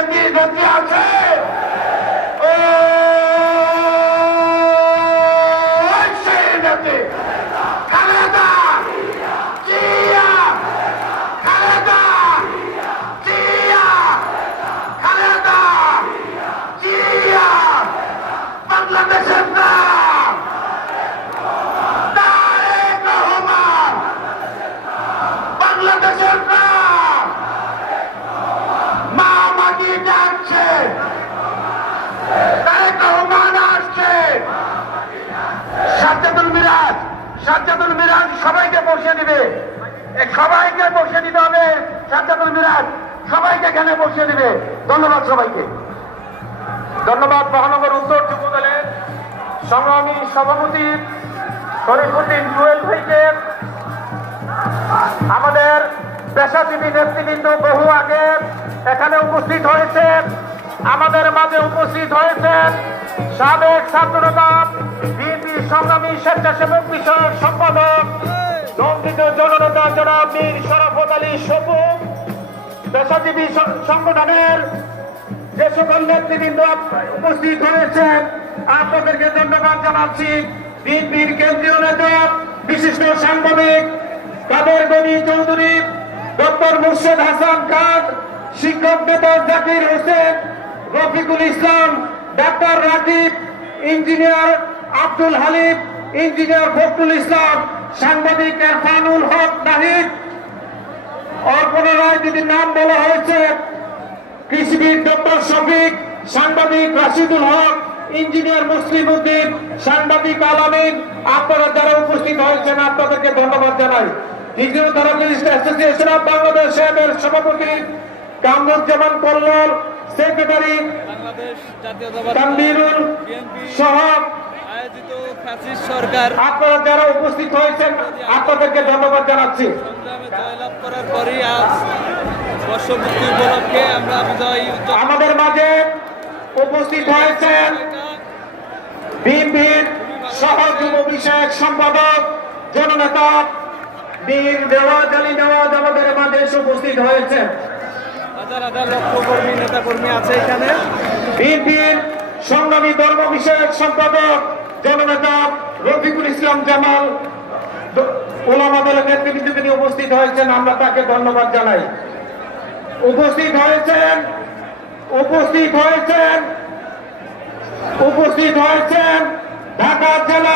নেত্রী আছে। সেই নেত্রী খালেদা জিয়া, খালেদা জিয়া, খালেদা জিয়া, বাংলাদেশের নাম তারেক রহমান, বাংলাদেশের নাম মা মাটি ডাকছে, তারেক রহমান আসছে। সাজ্জাদুল মিরাজ সবাইকে বসে দিবে, সবাইকে বসে দিতে হবে। সাজ্জাদুল মিরাজ সবাইকে এখানে বসে দিবে। ধন্যবাদ সবাইকে। ধন্যবাদ মহানগর উত্তর যুব দলের সংগ্রামী সভাপতি শরীফুদ্দিন জুয়েল ভাইকে। আমাদের পেশাজীবী নেতৃবৃন্দ বহু আগে এখানে উপস্থিত হয়েছেন। আমাদের মাঝে উপস্থিত হয়েছেন সাবেক ছাত্রনেতা বিএনপি সংগ্রামী স্বেচ্ছাসেবক বিষয়ক সম্পাদক নন্দিত জননেতা জনাব মীর শরাফত আলী সপু। পেশাজীবী সংগঠনের যে সকল নেতৃবৃন্দ উপস্থিত হয়েছেন আপনাদেরকে ধন্যবাদ জানাচ্ছি। বিএনপির কেন্দ্রীয় নেতা বিশিষ্ট সাংবাদিক কাদের গনি চৌধুরী, ডক্টর মুর্শেদ হাসান খান, শিক্ষক নেতা জাকির হোসেন, রফিকুল ইসলাম, ডাক্তার রাকিব, ইঞ্জিনিয়ার আব্দুল হালিম, ইঞ্জিনিয়ার ফখরুল ইসলাম, সাংবাদিক এরফানুল হক নাহিদ, অর্পণা রায় দিদির নাম বলা হয়েছে, কৃষিবিদ ডক্টর শফিক, সাংবাদিক রাশিদুল হক, ইঞ্জিনিয়ার মুসলিম উদ্দিন, সাংবাদিক আলামিন, আপনারা যারা উপস্থিত হয়েছেন আপনাদেরকে ধন্যবাদ জানাই। ফিজিওথেরাপিস্ট অ্যাসোসিয়েশন অফ বাংলাদেশ এর সভাপতি কামরুজ্জামান কল্লোল, সেক্রেটারি তানভীরুল সহ আয়োজিত ফ্যাসিস্ট সরকার আপনারা যারা উপস্থিত হয়েছেন আপনাদেরকে ধন্যবাদ জানাচ্ছি। সংগ্রামে জয়লাভ করার পরই আজ বর্ষপূর্তি উপলক্ষে আমরা বিজয় আমাদের মাঝে উপস্থিত হয়েছেন বিএনপির সহ যুব বিষয়ক সম্পাদক জননেতা বীর নেওয়াজ আলী নেওয়াজ আমাদের মাঝে এসে উপস্থিত হয়েছেন। হাজার হাজার লক্ষ কর্মী নেতা কর্মী আছে এখানে। বিএনপির সংগ্রামী ধর্ম বিষয়ক সম্পাদক জননেতা রফিকুল ইসলাম জামাল ওলামা দলের নেতৃবৃন্দ তিনি উপস্থিত হয়েছেন, আমরা তাকে ধন্যবাদ জানাই। উপস্থিত হয়েছেন ঢাকা জেলা